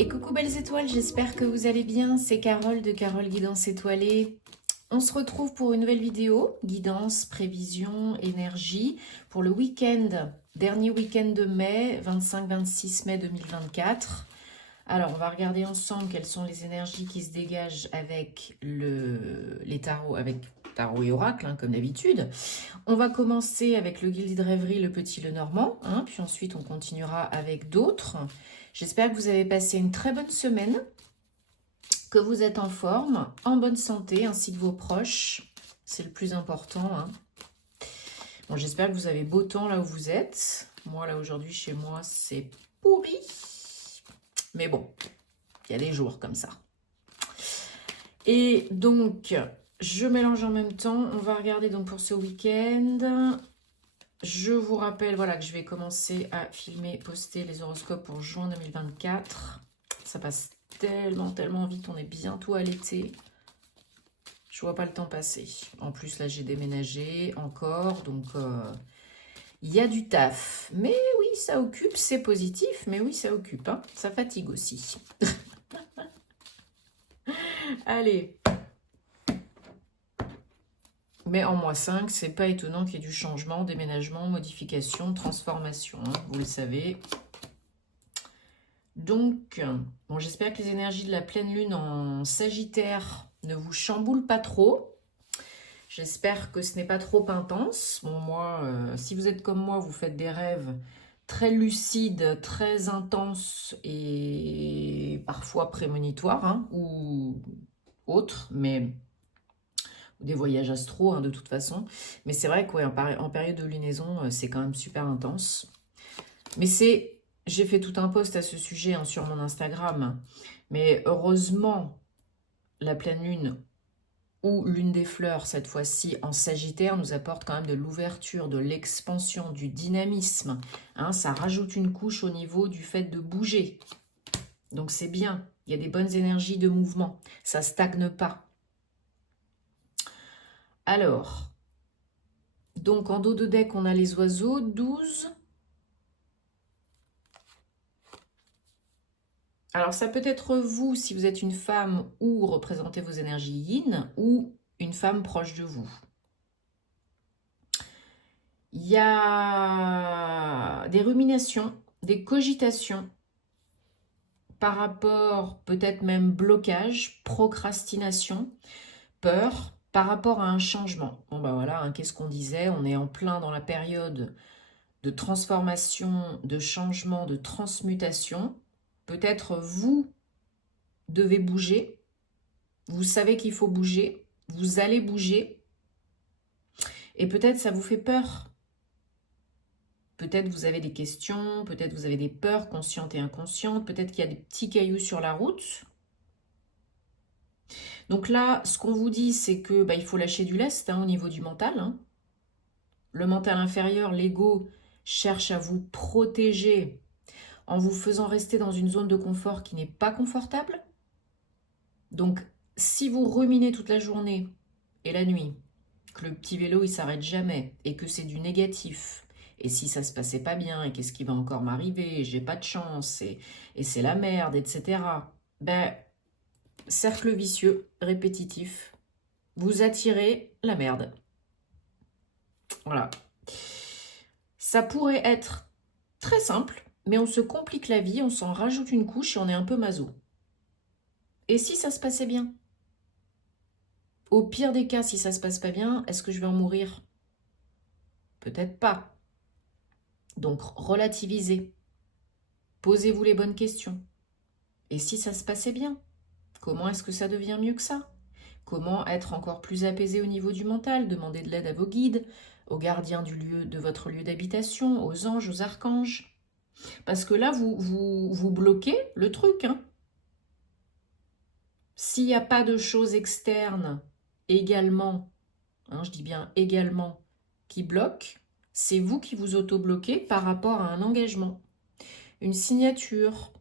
Et coucou belles étoiles, j'espère que vous allez bien. C'est Carole de Carole Guidance Étoilée. On se retrouve pour une nouvelle vidéo, guidance, prévision, énergie, pour le week-end, dernier week-end de mai, 25-26 mai 2024. Alors, on va regarder ensemble quelles sont les énergies qui se dégagent avec les tarots, avec tarot et oracle, hein, comme d'habitude. On va commencer avec le Guilde de Rêverie, le Petit Le Normand, hein, puis ensuite on continuera avec d'autres. J'espère que vous avez passé une très bonne semaine, que vous êtes en forme, en bonne santé, ainsi que vos proches. C'est le plus important, hein. Bon, j'espère que vous avez beau temps là où vous êtes. Moi, là, aujourd'hui, chez moi, c'est pourri. Mais bon, il y a des jours comme ça. Et donc, je mélange en même temps. On va regarder donc pour ce week-end. Je vous rappelle, voilà, que je vais commencer à filmer, poster les horoscopes pour juin 2024. Ça passe tellement vite, on est bientôt à l'été. Je vois pas le temps passer. En plus, là, j'ai déménagé encore, donc il y a du taf. Mais oui, ça occupe, c'est positif, mais oui, ça occupe, hein. Ça fatigue aussi. Allez. Mais en -5, c'est pas étonnant qu'il y ait du changement, déménagement, modification, transformation, hein, vous le savez. Donc, bon, j'espère que les énergies de la pleine lune en Sagittaire ne vous chamboulent pas trop. J'espère que ce n'est pas trop intense. Bon, moi, si vous êtes comme moi, vous faites des rêves très lucides, très intenses et parfois prémonitoires, hein, ou autres, mais des voyages astro, hein, de toute façon. Mais c'est vrai qu'en en période de lunaison, c'est quand même super intense. Mais j'ai fait tout un post à ce sujet, hein, sur mon Instagram. Mais heureusement, la pleine lune ou lune des fleurs, cette fois-ci en Sagittaire, nous apporte quand même de l'ouverture, de l'expansion, du dynamisme, hein. Ça rajoute une couche au niveau du fait de bouger. Donc c'est bien, il y a des bonnes énergies de mouvement. Ça stagne pas. Alors, donc en dos de deck, on a les oiseaux, 12. Alors ça peut être vous si vous êtes une femme ou représentez vos énergies yin, ou une femme proche de vous. Il y a des ruminations, des cogitations par rapport, peut-être même blocage, procrastination, peur, par rapport à un changement. Bon ben voilà, hein, qu'est-ce qu'on disait? On est en plein dans la période de transformation, de changement, de transmutation. Peut-être vous devez bouger, vous savez qu'il faut bouger, vous allez bouger, et peut-être ça vous fait peur. Peut-être vous avez des questions, peut-être vous avez des peurs conscientes et inconscientes, peut-être qu'il y a des petits cailloux sur la route. Donc là, ce qu'on vous dit, c'est que il faut lâcher du lest, hein, au niveau du mental, hein. Le mental inférieur, l'ego, cherche à vous protéger en vous faisant rester dans une zone de confort qui n'est pas confortable. Donc, si vous ruminez toute la journée et la nuit, que le petit vélo il s'arrête jamais et que c'est du négatif, et si ça se passait pas bien et qu'est-ce qui va encore m'arriver, j'ai pas de chance et c'est la merde, etc. Cercle vicieux, répétitif, vous attirez la merde. Voilà. Ça pourrait être très simple, mais on se complique la vie, on s'en rajoute une couche et on est un peu maso. Et si ça se passait bien? Au pire des cas, si ça se passe pas bien, est-ce que je vais en mourir? Peut-être pas. Donc, relativisez. Posez-vous les bonnes questions. Et si ça se passait bien? Comment est-ce que ça devient mieux que ça? Comment être encore plus apaisé au niveau du mental? Demandez de l'aide à vos guides, aux gardiens de votre lieu d'habitation, aux anges, aux archanges. Parce que là, vous bloquez le truc, hein. S'il n'y a pas de choses externes également, hein, je dis bien également, qui bloquent, c'est vous qui vous auto-bloquez par rapport à un engagement, une signature,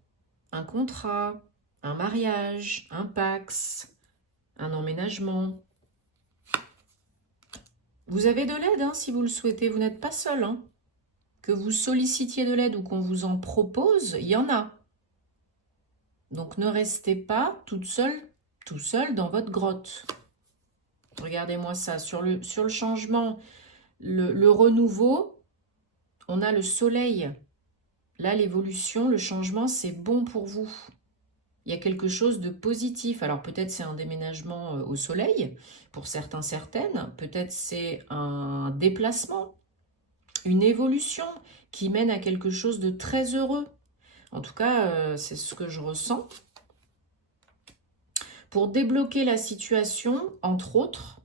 un contrat, un mariage, un pax, un emménagement. Vous avez de l'aide, hein, si vous le souhaitez, vous n'êtes pas seul, hein. Que vous sollicitiez de l'aide ou qu'on vous en propose, il y en a. Donc, ne restez pas toute seule, tout seul dans votre grotte. Regardez-moi ça. Sur le changement, le renouveau, on a le soleil. Là, l'évolution, le changement, c'est bon pour vous. Il y a quelque chose de positif. Alors peut-être c'est un déménagement au soleil, pour certains, certaines. Peut-être c'est un déplacement, une évolution qui mène à quelque chose de très heureux. En tout cas, c'est ce que je ressens. Pour débloquer la situation, entre autres,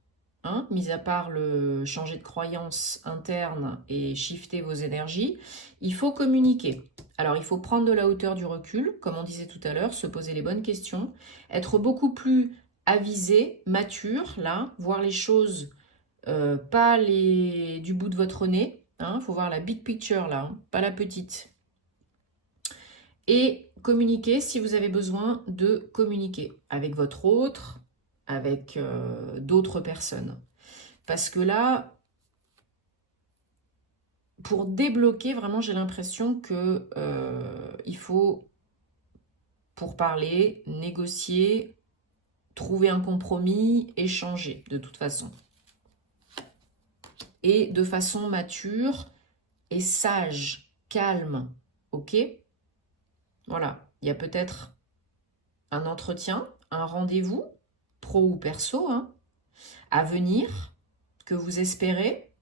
mis à part le changer de croyance interne et shifter vos énergies, il faut communiquer. Alors, il faut prendre de la hauteur, du recul, comme on disait tout à l'heure, se poser les bonnes questions, être beaucoup plus avisé, mature, là, voir les choses pas du bout de votre nez. Il faut voir la big picture, là, pas la petite. Et communiquer si vous avez besoin de communiquer avec votre autre, avec d'autres personnes. Parce que là, pour débloquer, vraiment, j'ai l'impression que il faut, pour parler, négocier, trouver un compromis, échanger, de toute façon. Et de façon mature et sage, calme, ok ? Voilà, il y a peut-être un entretien, un rendez-vous, pro ou perso, à venir, que vous espérez,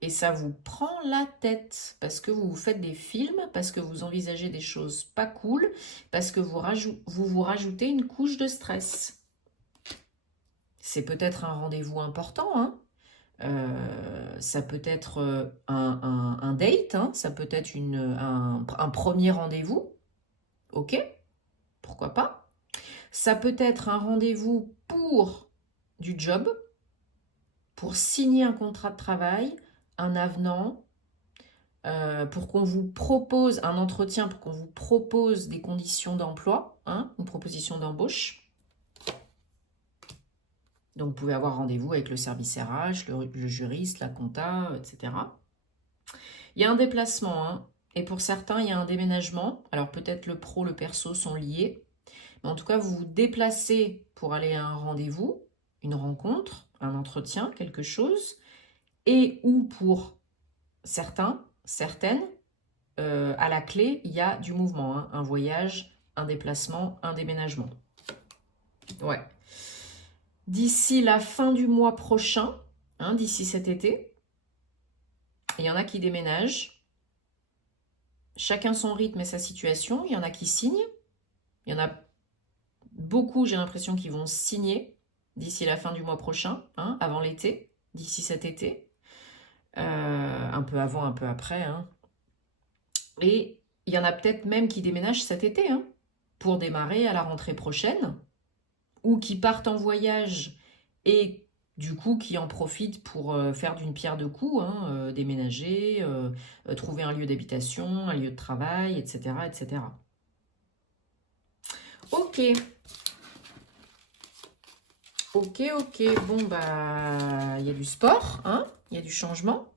et ça vous prend la tête, parce que vous vous faites des films, parce que vous envisagez des choses pas cool, parce que vous rajoutez une couche de stress. C'est peut-être un rendez-vous important, ça peut être un date, ça peut être un premier rendez-vous, ok, pourquoi pas. Ça peut être un rendez-vous pour du job, pour signer un contrat de travail, un avenant, pour qu'on vous propose un entretien, pour qu'on vous propose des conditions d'emploi, une proposition d'embauche. Donc, vous pouvez avoir rendez-vous avec le service RH, le juriste, la compta, etc. Il y a un déplacement, et pour certains, il y a un déménagement. Alors, peut-être le pro, le perso sont liés. Mais en tout cas, vous vous déplacez pour aller à un rendez-vous, une rencontre, un entretien, quelque chose. Et ou pour certains, certaines, à la clé, il y a du mouvement, un voyage, un déplacement, un déménagement. Ouais. D'ici la fin du mois prochain, d'ici cet été, il y en a qui déménagent. Chacun son rythme et sa situation. Il y en a qui signent. Il y en a beaucoup, j'ai l'impression, qui vont signer d'ici la fin du mois prochain, avant l'été, d'ici cet été. Un peu avant, un peu après. Et il y en a peut-être même qui déménagent cet été, pour démarrer à la rentrée prochaine, ou qui partent en voyage et du coup qui en profitent pour faire d'une pierre deux coups, déménager, trouver un lieu d'habitation, un lieu de travail, etc. etc. Ok. Ok, bon bah il y a du sport, il y a du changement.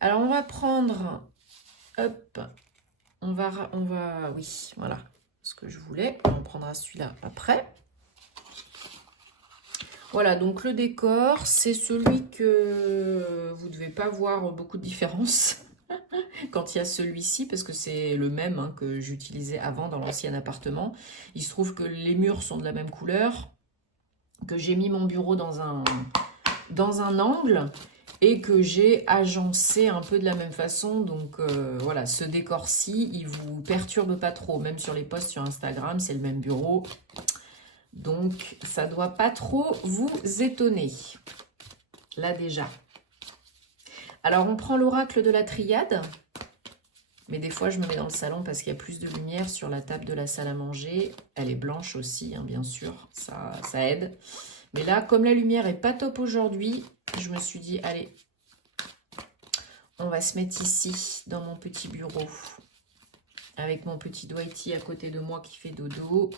Alors on va prendre, hop, on va, oui, voilà, ce que je voulais, on prendra celui-là après. Voilà, donc le décor, c'est celui que vous ne devez pas voir beaucoup de différence quand il y a celui-ci, parce que c'est le même que j'utilisais avant dans l'ancien appartement. Il se trouve que les murs sont de la même couleur, que j'ai mis mon bureau dans un angle et que j'ai agencé un peu de la même façon. Donc voilà, ce décor-ci, il vous perturbe pas trop, même sur les posts sur Instagram, c'est le même bureau. Donc, ça ne doit pas trop vous étonner. Là, déjà. Alors, on prend l'oracle de la triade. Mais des fois, je me mets dans le salon parce qu'il y a plus de lumière sur la table de la salle à manger. Elle est blanche aussi, bien sûr. Ça aide. Mais là, comme la lumière est pas top aujourd'hui, je me suis dit, allez, on va se mettre ici, dans mon petit bureau. Avec mon petit Dwighty à côté de moi qui fait dodo.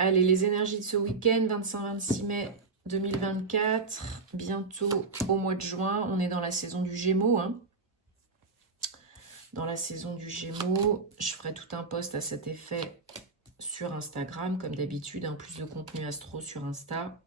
Allez, les énergies de ce week-end, 25-26 mai 2024, bientôt au mois de juin. On est dans la saison du Gémeaux. dans la saison du Gémeaux. Je ferai tout un post à cet effet sur Instagram, comme d'habitude, plus de contenu astro sur Insta.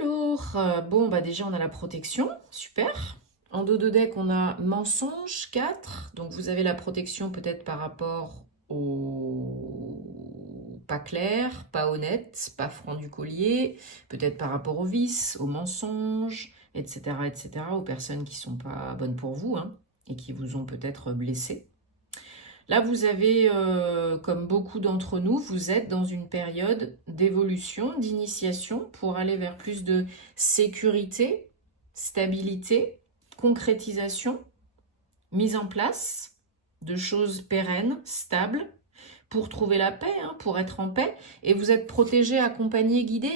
Alors, bon, bah déjà, on a la protection, super. En dos de deck, on a mensonge, 4. Donc, vous avez la protection peut-être par rapport au pas clair, pas honnête, pas franc du collier, peut-être par rapport au vice, au mensonge, etc., etc., aux personnes qui ne sont pas bonnes pour vous et qui vous ont peut-être blessé. Là, vous avez, comme beaucoup d'entre nous, vous êtes dans une période d'évolution, d'initiation pour aller vers plus de sécurité, stabilité, concrétisation, mise en place de choses pérennes, stables, pour trouver la paix, pour être en paix. Et vous êtes protégé, accompagné, guidé.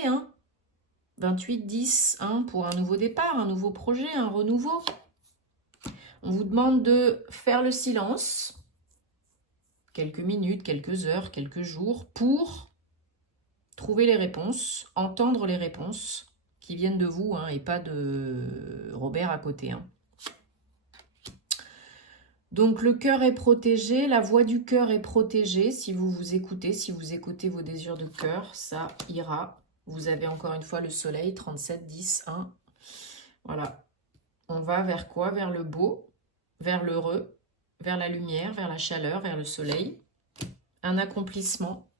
28-10, pour un nouveau départ, un nouveau projet, un renouveau. On vous demande de faire le silence, quelques minutes, quelques heures, quelques jours, pour trouver les réponses, entendre les réponses qui viennent de vous et pas de Robert à côté. Donc le cœur est protégé, la voix du cœur est protégée. Si vous vous écoutez, si vous écoutez vos désirs de cœur, ça ira. Vous avez encore une fois le soleil, 37, 10, 1. Voilà. On va vers quoi? Vers le beau, vers l'heureux, vers la lumière, vers la chaleur, vers le soleil. Un accomplissement,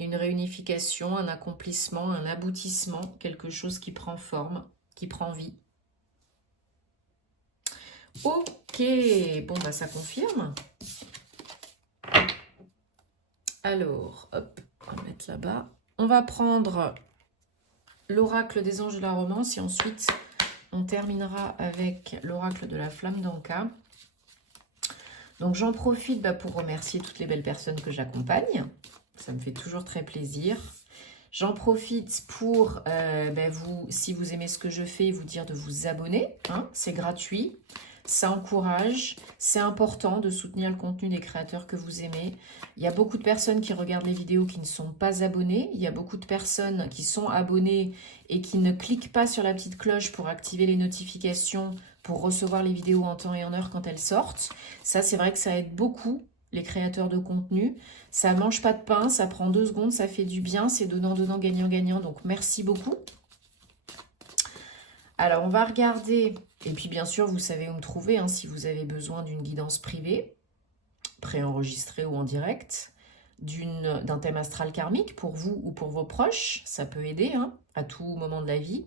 une réunification, un accomplissement, un aboutissement, quelque chose qui prend forme, qui prend vie. Ok, bon bah ça confirme. Alors, hop, on va mettre là-bas. On va prendre l'oracle des anges de la romance et ensuite on terminera avec l'oracle de la flamme d'Anka. Donc j'en profite pour remercier toutes les belles personnes que j'accompagne. Ça me fait toujours très plaisir. J'en profite pour, vous, si vous aimez ce que je fais, vous dire de vous abonner. C'est gratuit, ça encourage, c'est important de soutenir le contenu des créateurs que vous aimez. Il y a beaucoup de personnes qui regardent les vidéos qui ne sont pas abonnées. Il y a beaucoup de personnes qui sont abonnées et qui ne cliquent pas sur la petite cloche pour activer les notifications, pour recevoir les vidéos en temps et en heure quand elles sortent. Ça, c'est vrai que ça aide beaucoup les créateurs de contenu. Ça mange pas de pain, ça prend 2 secondes, ça fait du bien, c'est donnant-donnant, gagnant-gagnant. Donc, merci beaucoup. Alors, on va regarder, et puis bien sûr, vous savez où me trouver si vous avez besoin d'une guidance privée, préenregistrée ou en direct, d'un thème astral karmique pour vous ou pour vos proches. Ça peut aider à tout moment de la vie.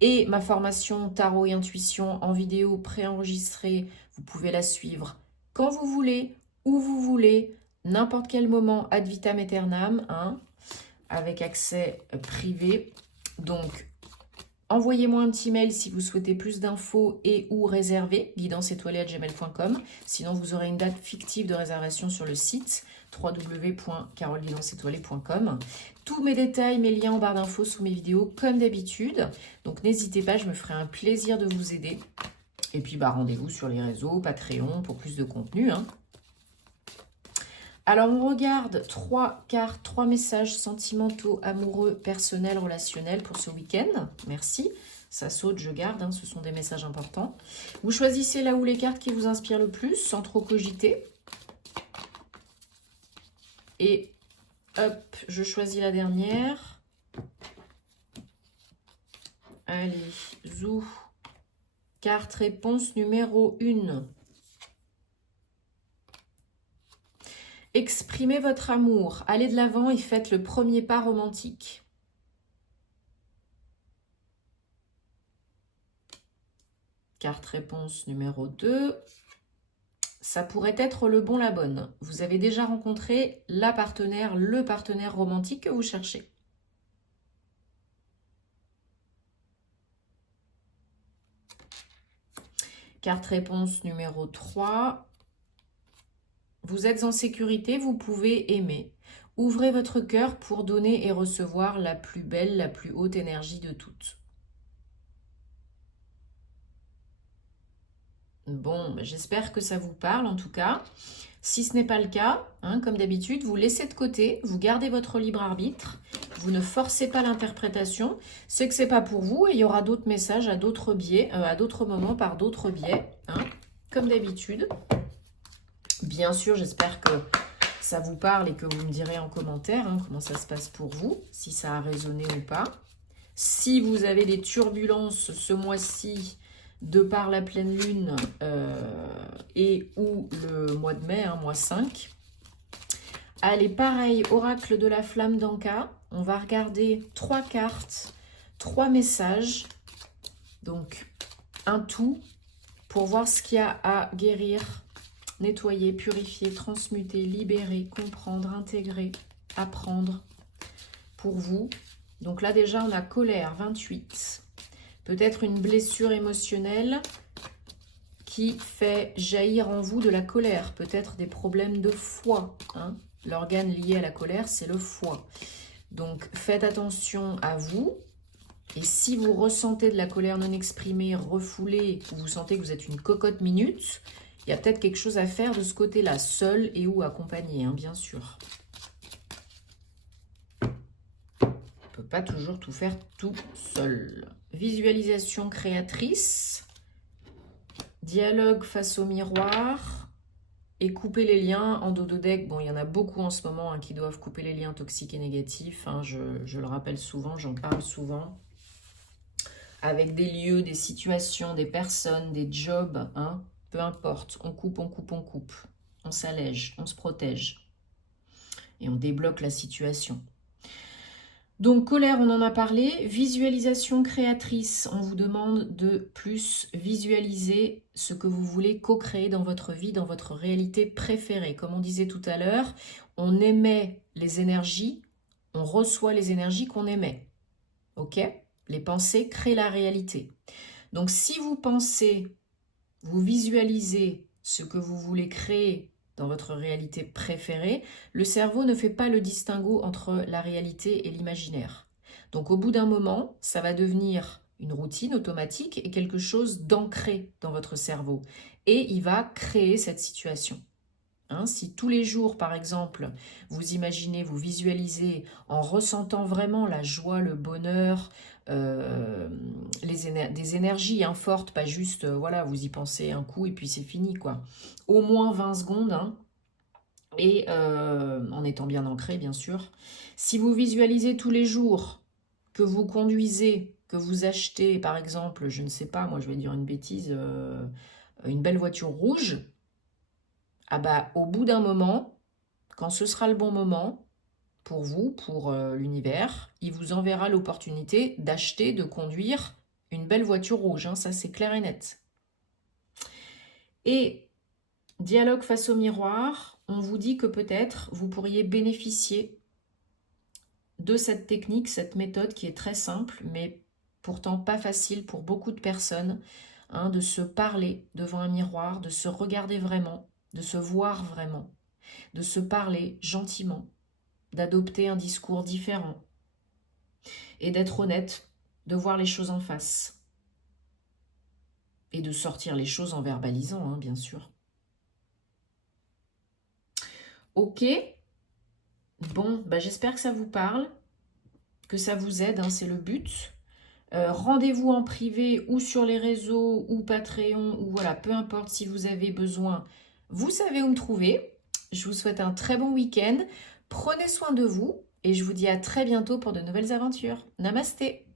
Et ma formation Tarot et Intuition en vidéo préenregistrée, vous pouvez la suivre quand vous voulez, où vous voulez, n'importe quel moment, ad vitam aeternam, avec accès privé. Donc, envoyez-moi un petit mail si vous souhaitez plus d'infos et ou réserver, guidancetoilée@gmail.com. Sinon, vous aurez une date fictive de réservation sur le site www.caroleguidancetoilée.com. Tous mes détails, mes liens en barre d'infos sous mes vidéos, comme d'habitude. Donc, n'hésitez pas, je me ferai un plaisir de vous aider. Et puis, rendez-vous sur les réseaux, Patreon, pour plus de contenu. Alors, on regarde 3 cartes, 3 messages sentimentaux, amoureux, personnels, relationnels pour ce week-end. Merci. Ça saute, je garde. Ce sont des messages importants. Vous choisissez là où les cartes qui vous inspirent le plus, sans trop cogiter. Et hop, je choisis la dernière. Allez, zou. Carte réponse numéro 1. Exprimez votre amour, allez de l'avant et faites le premier pas romantique. Carte réponse numéro 2. Ça pourrait être le bon, la bonne. Vous avez déjà rencontré la partenaire, le partenaire romantique que vous cherchez. Carte réponse numéro 3. Vous êtes en sécurité, vous pouvez aimer. Ouvrez votre cœur pour donner et recevoir la plus belle, la plus haute énergie de toutes. Bon, j'espère que ça vous parle en tout cas. Si ce n'est pas le cas, comme d'habitude, vous laissez de côté, vous gardez votre libre arbitre vous ne forcez pas l'interprétation, c'est que c'est pas pour vous et il y aura d'autres messages à d'autres biais, à d'autres moments par d'autres biais, hein, comme d'habitude. Bien sûr, j'espère que ça vous parle et que vous me direz en commentaire hein, comment ça se passe pour vous, si ça a résonné ou pas. Si vous avez des turbulences ce mois-ci, de par la pleine lune et ou le mois de mai, hein, mois 5. Allez, pareil, oracle de la flamme d'Anka. On va regarder 3 cartes, 3 messages. Donc, un tout pour voir ce qu'il y a à guérir, nettoyer, purifier, transmuter, libérer, comprendre, intégrer, apprendre pour vous. Donc là, déjà, on a colère, 28. Peut-être une blessure émotionnelle qui fait jaillir en vous de la colère. Peut-être des problèmes de foie. Hein. L'organe lié à la colère, c'est le foie. Donc, faites attention à vous. Et si vous ressentez de la colère non exprimée, refoulée, ou vous sentez que vous êtes une cocotte minute, il y a peut-être quelque chose à faire de ce côté-là, seul et ou accompagné, hein, bien sûr. On ne peut pas toujours tout faire tout seul. Visualisation créatrice, dialogue face au miroir et couper les liens en dos de deck. Bon, il y en a beaucoup en ce moment hein, qui doivent couper les liens toxiques et négatifs. Hein, je le rappelle souvent, j'en parle souvent. Avec des lieux, des situations, des personnes, des jobs, hein, peu importe. On coupe, on coupe, on coupe. On s'allège, on se protège. Et on débloque la situation. Donc, colère, on en a parlé. Visualisation créatrice, on vous demande de plus visualiser ce que vous voulez co-créer dans votre vie, dans votre réalité préférée. Comme on disait tout à l'heure, on émet les énergies, on reçoit les énergies qu'on émet. Ok ? Les pensées créent la réalité. Donc, si vous pensez, vous visualisez ce que vous voulez créer dans votre réalité préférée, le cerveau ne fait pas le distinguo entre la réalité et l'imaginaire. Donc au bout d'un moment, ça va devenir une routine automatique et quelque chose d'ancré dans votre cerveau. Et il va créer cette situation. Hein, si tous les jours, par exemple, vous imaginez, vous visualisez en ressentant vraiment la joie, le bonheur, des énergies hein, fortes, pas juste, voilà, vous y pensez un coup et puis c'est fini, quoi. Au moins 20 secondes, hein, et en étant bien ancré, bien sûr. Si vous visualisez tous les jours que vous conduisez, que vous achetez, par exemple, je ne sais pas, moi je vais dire une bêtise, une belle voiture rouge, ah bah, au bout d'un moment, quand ce sera le bon moment, pour vous, pour l'univers, il vous enverra l'opportunité d'acheter, de conduire une belle voiture rouge. Hein, ça, c'est clair et net. Et dialogue face au miroir, on vous dit que peut-être vous pourriez bénéficier de cette technique, cette méthode qui est très simple, mais pourtant pas facile pour beaucoup de personnes, hein, de se parler devant un miroir, de se regarder vraiment, de se voir vraiment, de se parler gentiment, d'adopter un discours différent et d'être honnête, de voir les choses en face et de sortir les choses en verbalisant, hein, bien sûr. Ok, bon, bah j'espère que ça vous parle, que ça vous aide, hein, c'est le but. Rendez-vous en privé ou sur les réseaux ou Patreon ou voilà, peu importe si vous avez besoin, vous savez où me trouver. Je vous souhaite un très bon week-end. Prenez soin de vous et je vous dis à très bientôt pour de nouvelles aventures. Namasté!